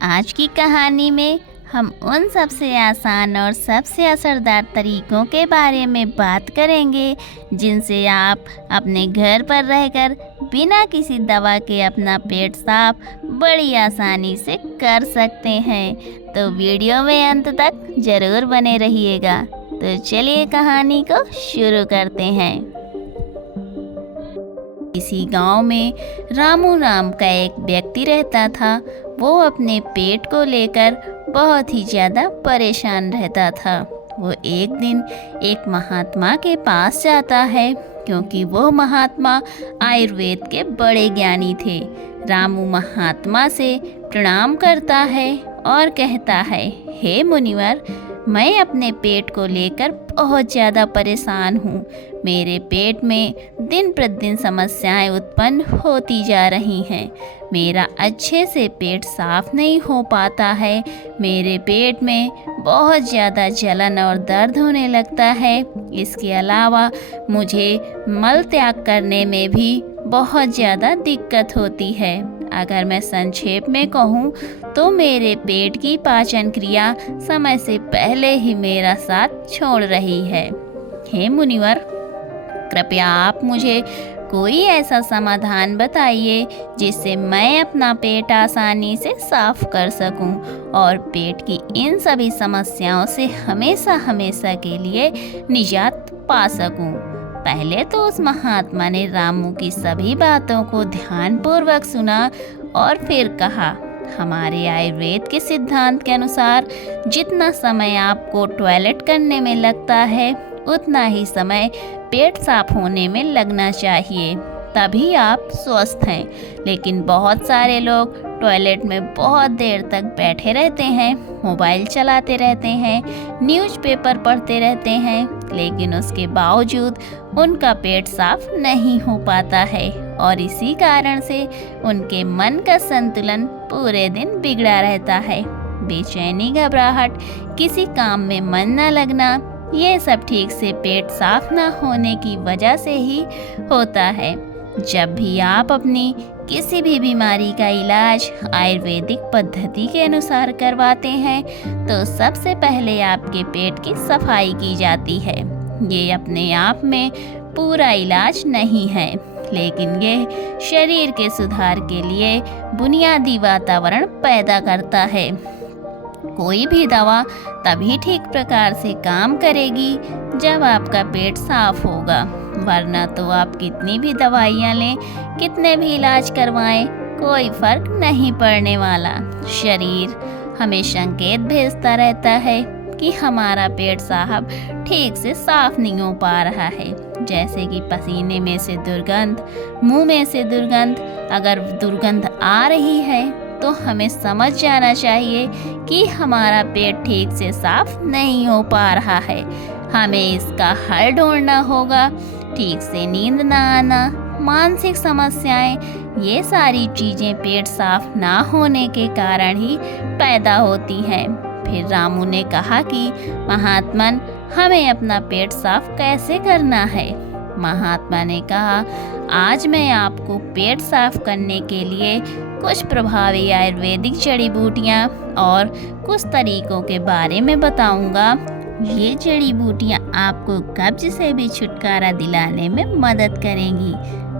आज की कहानी में हम उन सबसे आसान और सबसे असरदार तरीकों के बारे में बात करेंगे जिनसे आप अपने घर पर रहकर बिना किसी दवा के अपना पेट साफ बड़ी आसानी से कर सकते हैं। तो वीडियो में अंत तक ज़रूर बने रहिएगा। तो चलिए कहानी को शुरू करते हैं। किसी गांव में रामू नाम का एक व्यक्ति रहता था। वो अपने पेट को लेकर बहुत ही ज़्यादा परेशान रहता था। वो एक दिन एक महात्मा के पास जाता है क्योंकि वो महात्मा आयुर्वेद के बड़े ज्ञानी थे। रामू महात्मा से प्रणाम करता है और कहता है, हे मुनिवर, मैं अपने पेट को लेकर बहुत ज़्यादा परेशान हूँ। मेरे पेट में दिन प्रतिदिन समस्याएं उत्पन्न होती जा रही हैं। मेरा अच्छे से पेट साफ नहीं हो पाता है। मेरे पेट में बहुत ज़्यादा जलन और दर्द होने लगता है। इसके अलावा मुझे मल त्याग करने में भी बहुत ज़्यादा दिक्कत होती है। अगर मैं संक्षेप में कहूँ तो मेरे पेट की पाचन क्रिया समय से पहले ही मेरा साथ छोड़ रही है। हे मुनिवर, कृपया आप मुझे कोई ऐसा समाधान बताइए जिससे मैं अपना पेट आसानी से साफ कर सकूं और पेट की इन सभी समस्याओं से हमेशा हमेशा के लिए निजात पा सकूं। पहले तो उस महात्मा ने रामू की सभी बातों को ध्यानपूर्वक सुना और फिर कहा, हमारे आयुर्वेद के सिद्धांत के अनुसार जितना समय आपको टॉयलेट करने में लगता है उतना ही समय पेट साफ होने में लगना चाहिए, तभी आप स्वस्थ हैं। लेकिन बहुत सारे लोग टॉयलेट में बहुत देर तक बैठे रहते हैं, मोबाइल चलाते रहते हैं, न्यूज़पेपर पढ़ते रहते हैं, लेकिन उसके बावजूद उनका पेट साफ नहीं हो पाता है और इसी कारण से उनके मन का संतुलन पूरे दिन बिगड़ा रहता है। बेचैनी, घबराहट, किसी काम में मन न लगना, ये सब ठीक से पेट साफ ना होने की वजह से ही होता है। जब भी आप अपनी किसी भी बीमारी का इलाज आयुर्वेदिक पद्धति के अनुसार करवाते हैं तो सबसे पहले आपके पेट की सफाई की जाती है। ये अपने आप में पूरा इलाज नहीं है, लेकिन ये शरीर के सुधार के लिए बुनियादी वातावरण पैदा करता है। कोई भी दवा तभी ठीक प्रकार से काम करेगी जब आपका पेट साफ होगा, वरना तो आप कितनी भी दवाइयाँ लें, कितने भी इलाज करवाएं, कोई फर्क नहीं पड़ने वाला। शरीर हमें संकेत भेजता रहता है कि हमारा पेट साहब ठीक से साफ नहीं हो पा रहा है, जैसे कि पसीने में से दुर्गंध, मुंह में से दुर्गंध। अगर दुर्गंध आ रही है तो हमें समझ जाना चाहिए कि हमारा पेट ठीक से साफ नहीं हो पा रहा है। हमें इसका हल ढूंढना होगा। ठीक से नींद ना आना, मानसिक समस्याएं, ये सारी चीज़ें पेट साफ ना होने के कारण ही पैदा होती हैं। फिर रामू ने कहा कि महात्मन, हमें अपना पेट साफ कैसे करना है? महात्मा ने कहा, आज मैं आपको पेट साफ करने के लिए कुछ प्रभावी आयुर्वेदिक जड़ी बूटियाँ और कुछ तरीकों के बारे में बताऊंगा। ये जड़ी बूटियाँ आपको कब्ज से भी छुटकारा दिलाने में मदद करेंगी।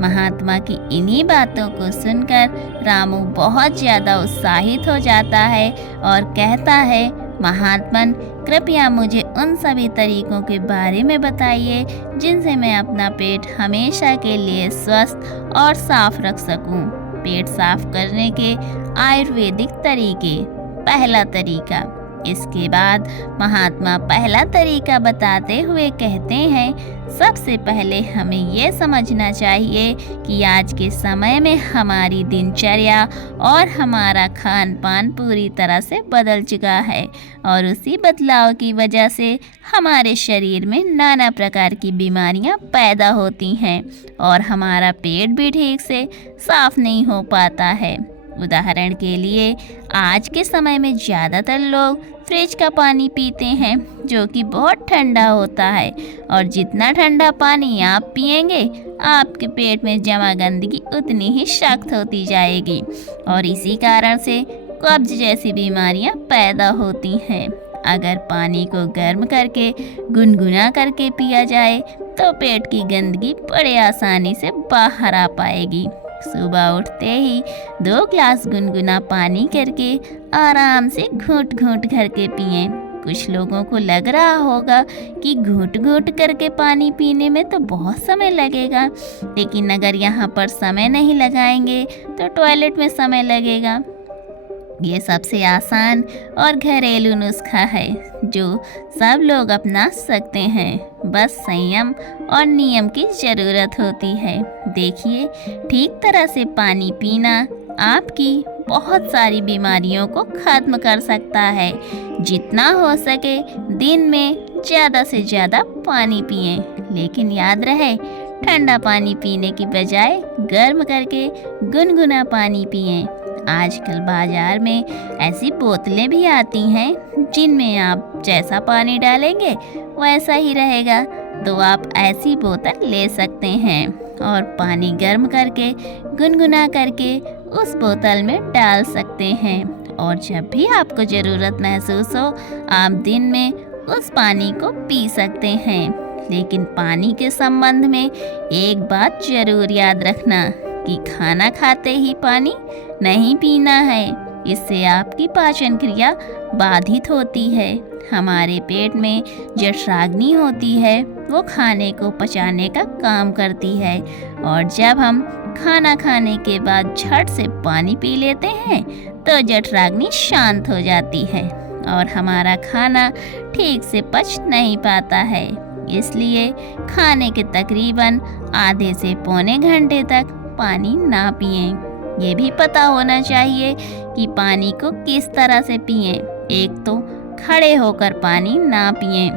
महात्मा की इन्हीं बातों को सुनकर रामू बहुत ज़्यादा उत्साहित हो जाता है और कहता है, महात्मन, कृपया मुझे उन सभी तरीकों के बारे में बताइए जिनसे मैं अपना पेट हमेशा के लिए स्वस्थ और साफ रख सकूं। पेट साफ करने के आयुर्वेदिक तरीके। पहला तरीका। इसके बाद महात्मा पहला तरीका बताते हुए कहते हैं, सबसे पहले हमें ये समझना चाहिए कि आज के समय में हमारी दिनचर्या और हमारा खान पान पूरी तरह से बदल चुका है और उसी बदलाव की वजह से हमारे शरीर में नाना प्रकार की बीमारियां पैदा होती हैं और हमारा पेट भी ठीक से साफ नहीं हो पाता है। उदाहरण के लिए, आज के समय में ज़्यादातर लोग फ्रिज का पानी पीते हैं जो कि बहुत ठंडा होता है और जितना ठंडा पानी आप पिएंगे आपके पेट में जमा गंदगी उतनी ही सख्त होती जाएगी और इसी कारण से कब्ज जैसी बीमारियां पैदा होती हैं। अगर पानी को गर्म करके गुनगुना करके पिया जाए तो पेट की गंदगी बड़े आसानी से बाहर आ पाएगी। सुबह उठते ही 2 ग्लास गुनगुना पानी करके आराम से घूंट घूंट करके पिएं। कुछ लोगों को लग रहा होगा कि घूंट घूंट करके पानी पीने में तो बहुत समय लगेगा, लेकिन अगर यहाँ पर समय नहीं लगाएंगे तो टॉयलेट में समय लगेगा। ये सबसे आसान और घरेलू नुस्खा है जो सब लोग अपना सकते हैं। बस संयम और नियम की ज़रूरत होती है। देखिए, ठीक तरह से पानी पीना आपकी बहुत सारी बीमारियों को ख़त्म कर सकता है। जितना हो सके दिन में ज़्यादा से ज़्यादा पानी पिएं, लेकिन याद रहे ठंडा पानी पीने की बजाय गर्म करके गुनगुना पानी पिएं। आजकल बाज़ार में ऐसी बोतलें भी आती हैं जिनमें आप जैसा पानी डालेंगे वैसा ही रहेगा, तो आप ऐसी बोतल ले सकते हैं और पानी गर्म करके गुनगुना करके उस बोतल में डाल सकते हैं। और जब भी आपको ज़रूरत महसूस हो आप दिन में उस पानी को पी सकते हैं। लेकिन पानी के संबंध में एक बात ज़रूर याद रखना कि खाना खाते ही पानी नहीं पीना है। इससे आपकी पाचन क्रिया बाधित होती है। हमारे पेट में जठराग्नि होती है, वो खाने को पचाने का काम करती है, और जब हम खाना खाने के बाद झट से पानी पी लेते हैं तो जठराग्नि शांत हो जाती है और हमारा खाना ठीक से पच नहीं पाता है। इसलिए खाने के तकरीबन आधे से पौने घंटे तक पानी ना पिएं। ये भी पता होना चाहिए कि पानी को किस तरह से पिएं। एक तो खड़े होकर पानी ना पिएं।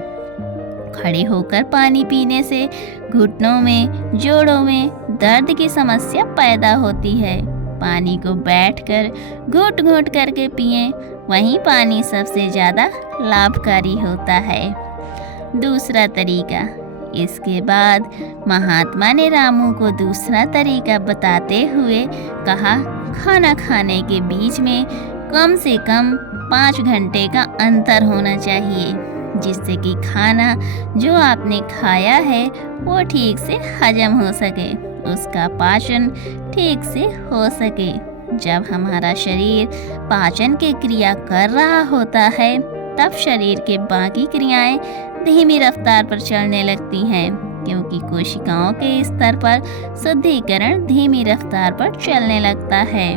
खड़े होकर पानी पीने से घुटनों में, जोड़ों में दर्द की समस्या पैदा होती है। पानी को बैठकर घूंट घूंट करके पिएं, वहीं पानी सबसे ज़्यादा लाभकारी होता है। दूसरा तरीका। इसके बाद महात्मा ने रामू को दूसरा तरीका बताते हुए कहा, खाना खाने के बीच में कम से कम 5 घंटे का अंतर होना चाहिए, जिससे कि खाना जो आपने खाया है वो ठीक से हजम हो सके, उसका पाचन ठीक से हो सके। जब हमारा शरीर पाचन की क्रिया कर रहा होता है तब शरीर के बाकी क्रियाएं धीमी रफ्तार पर चलने लगती हैं, क्योंकि कोशिकाओं के स्तर पर शुद्धिकरण धीमी रफ्तार पर चलने लगता है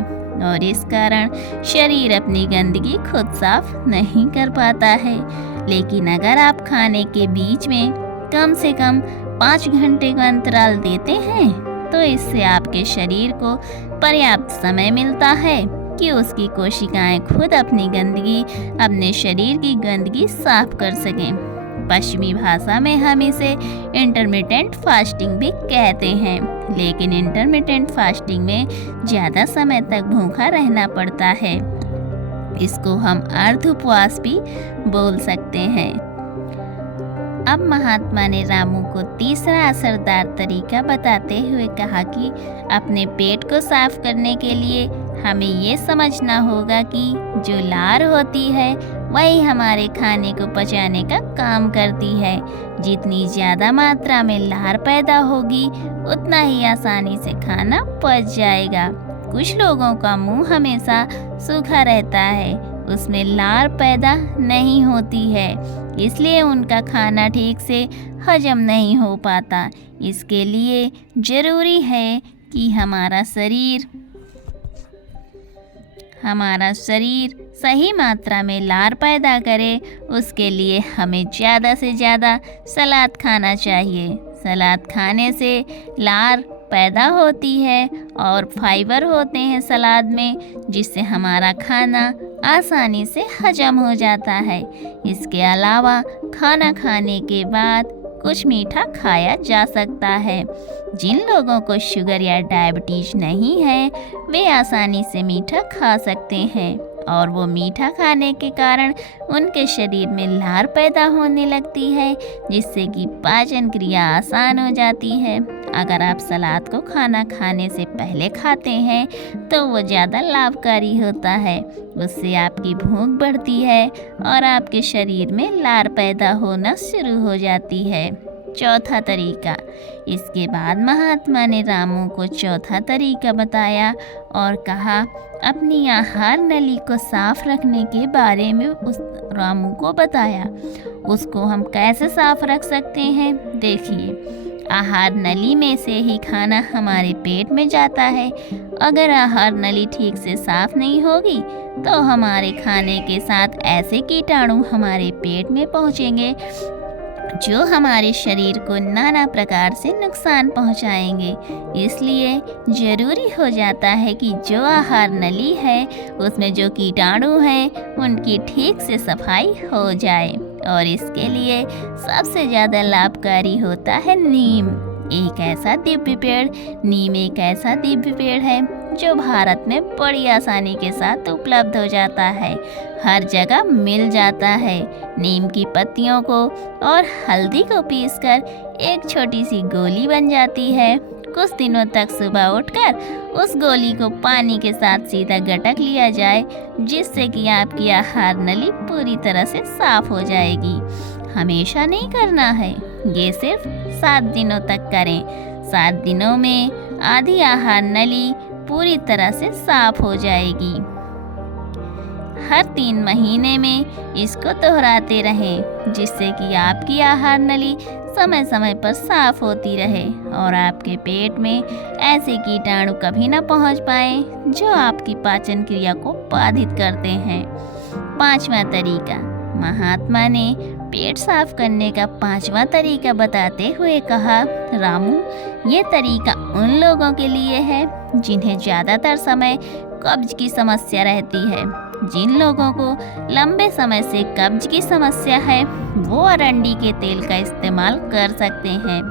और इस कारण शरीर अपनी गंदगी खुद साफ नहीं कर पाता है। लेकिन अगर आप खाने के बीच में कम से कम 5 घंटे का अंतराल देते हैं तो इससे आपके शरीर को पर्याप्त समय मिलता है कि उसकी कोशिकाएं खुद अपनी गंदगी, अपने शरीर की गंदगी साफ कर सकें। पश्चिमी भाषा में हम इसे इंटरमिटेंट फास्टिंग भी कहते हैं, लेकिन इंटरमिटेंट फास्टिंग में ज़्यादा समय तक भूखा रहना पड़ता है। इसको हम अर्ध उपवास भी बोल सकते हैं। अब महात्मा ने रामू को तीसरा असरदार तरीका बताते हुए कहा कि अपने पेट को साफ करने के लिए हमें ये समझना होगा कि जो लार होती है वही हमारे खाने को पचाने का काम करती है। जितनी ज़्यादा मात्रा में लार पैदा होगी उतना ही आसानी से खाना पच जाएगा। कुछ लोगों का मुंह हमेशा सूखा रहता है, उसमें लार पैदा नहीं होती है, इसलिए उनका खाना ठीक से हजम नहीं हो पाता। इसके लिए ज़रूरी है कि हमारा शरीर सही मात्रा में लार पैदा करे। उसके लिए हमें ज़्यादा से ज़्यादा सलाद खाना चाहिए। सलाद खाने से लार पैदा होती है और फाइबर होते हैं सलाद में, जिससे हमारा खाना आसानी से हजम हो जाता है। इसके अलावा खाना खाने के बाद कुछ मीठा खाया जा सकता है। जिन लोगों को शुगर या डायबिटीज नहीं है वे आसानी से मीठा खा सकते हैं। और वो मीठा खाने के कारण उनके शरीर में लार पैदा होने लगती है, जिससे कि पाचन क्रिया आसान हो जाती है। अगर आप सलाद को खाना खाने से पहले खाते हैं तो वो ज़्यादा लाभकारी होता है। उससे आपकी भूख बढ़ती है और आपके शरीर में लार पैदा होना शुरू हो जाती है। चौथा तरीका। इसके बाद महात्मा ने रामू को चौथा तरीका बताया और कहा, अपनी आहार नली को साफ रखने के बारे में उस रामू को बताया। उसको हम कैसे साफ रख सकते हैं? देखिए, आहार नली में से ही खाना हमारे पेट में जाता है। अगर आहार नली ठीक से साफ नहीं होगी तो हमारे खाने के साथ ऐसे कीटाणु हमारे पेट में पहुँचेंगे जो हमारे शरीर को नाना प्रकार से नुकसान पहुंचाएंगे। इसलिए ज़रूरी हो जाता है कि जो आहार नली है उसमें जो कीटाणु हैं उनकी ठीक से सफाई हो जाए। और इसके लिए सबसे ज़्यादा लाभकारी होता है नीम। नीम एक ऐसा दिव्य पेड़ है जो भारत में बड़ी आसानी के साथ उपलब्ध हो जाता है, हर जगह मिल जाता है। नीम की पत्तियों को और हल्दी को पीसकर एक छोटी सी गोली बन जाती है। कुछ दिनों तक सुबह उठकर उस गोली को पानी के साथ सीधा गटक लिया जाए, जिससे कि आपकी आहार नली पूरी तरह से साफ हो जाएगी। हमेशा नहीं करना है, ये सिर्फ 7 दिनों तक करें। 7 दिनों में आधी आहार नली पूरी तरह से साफ हो जाएगी। हर 3 महीने में इसको दोहराते रहें, जिससे कि आपकी आहार नली समय समय पर साफ होती रहे और आपके पेट में ऐसे कीटाणु कभी न पहुंच पाए जो आपकी पाचन क्रिया को बाधित करते हैं। 5वां तरीका। महात्मा ने पेट साफ करने का 5वां तरीका बताते हुए कहा, रामू, ये तरीका उन लोगों के लिए है जिन्हें ज़्यादातर समय कब्ज की समस्या रहती है। जिन लोगों को लंबे समय से कब्ज की समस्या है वो अरंडी के तेल का इस्तेमाल कर सकते हैं।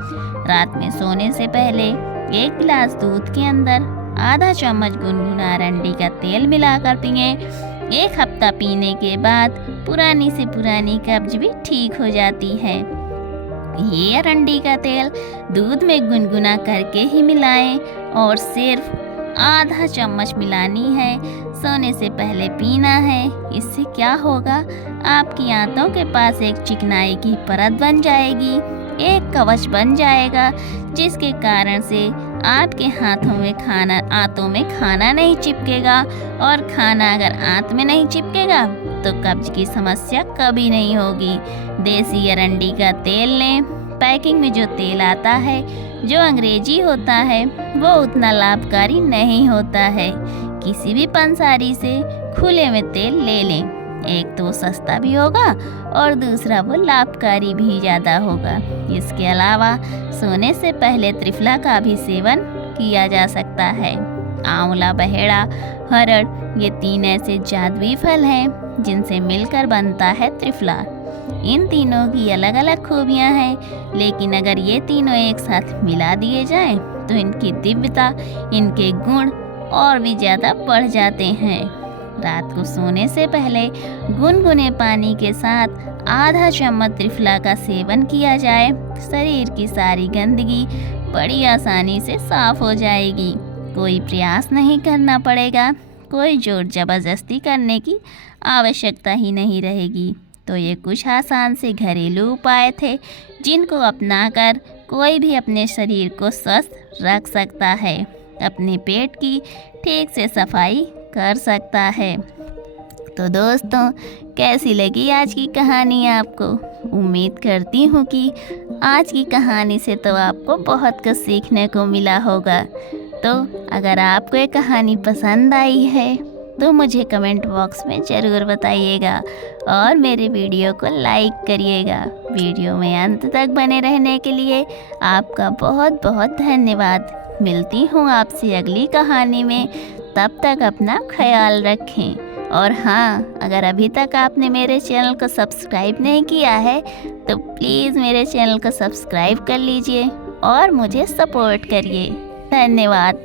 रात में सोने से पहले 1 गिलास दूध के अंदर आधा चम्मच गुनगुना अरंडी का तेल मिलाकर पिएं। 1 हफ्ता पीने के बाद पुरानी से पुरानी कब्ज भी ठीक हो जाती है। ये अरंडी का तेल दूध में गुनगुना करके ही मिलाएं और सिर्फ आधा चम्मच मिलानी है। सोने से पहले पीना है। इससे क्या होगा, आपकी आंतों के पास एक चिकनाई की परत बन जाएगी, एक कवच बन जाएगा, जिसके कारण से आपके आंतों में खाना नहीं चिपकेगा। और खाना अगर आंत में नहीं चिपकेगा तो कब्ज की समस्या कभी नहीं होगी। देसी अरंडी का तेल लें। पैकिंग में जो तेल आता है जो अंग्रेजी होता है वो उतना लाभकारी नहीं होता है। किसी भी पंसारी से खुले में तेल ले लें। एक तो सस्ता भी होगा और दूसरा वो लाभकारी भी ज़्यादा होगा। इसके अलावा सोने से पहले त्रिफला का भी सेवन किया जा सकता है। आंवला, बहेड़ा, हरड़, ये 3 ऐसे जादुई फल हैं जिनसे मिलकर बनता है त्रिफला। इन तीनों की अलग अलग खूबियाँ हैं, लेकिन अगर ये तीनों एक साथ मिला दिए जाएं तो इनकी दिव्यता, इनके गुण और भी ज़्यादा बढ़ जाते हैं। रात को सोने से पहले गुनगुने पानी के साथ आधा चम्मच त्रिफला का सेवन किया जाए, शरीर की सारी गंदगी बड़ी आसानी से साफ हो जाएगी। कोई प्रयास नहीं करना पड़ेगा, कोई जोर जबरदस्ती करने की आवश्यकता ही नहीं रहेगी। तो ये कुछ आसान से घरेलू उपाय थे जिनको अपनाकर कोई भी अपने शरीर को स्वस्थ रख सकता है, अपने पेट की ठीक से सफाई कर सकता है। तो दोस्तों, कैसी लगी आज की कहानी आपको? उम्मीद करती हूँ कि आज की कहानी से तो आपको बहुत कुछ सीखने को मिला होगा। तो अगर आपको ये कहानी पसंद आई है तो मुझे कमेंट बॉक्स में ज़रूर बताइएगा और मेरे वीडियो को लाइक करिएगा। वीडियो में अंत तक बने रहने के लिए आपका बहुत बहुत धन्यवाद। मिलती हूँ आपसे अगली कहानी में, तब तक अपना ख्याल रखें। और हाँ, अगर अभी तक आपने मेरे चैनल को सब्सक्राइब नहीं किया है तो प्लीज़ मेरे चैनल को सब्सक्राइब कर लीजिए और मुझे सपोर्ट करिए। धन्यवाद।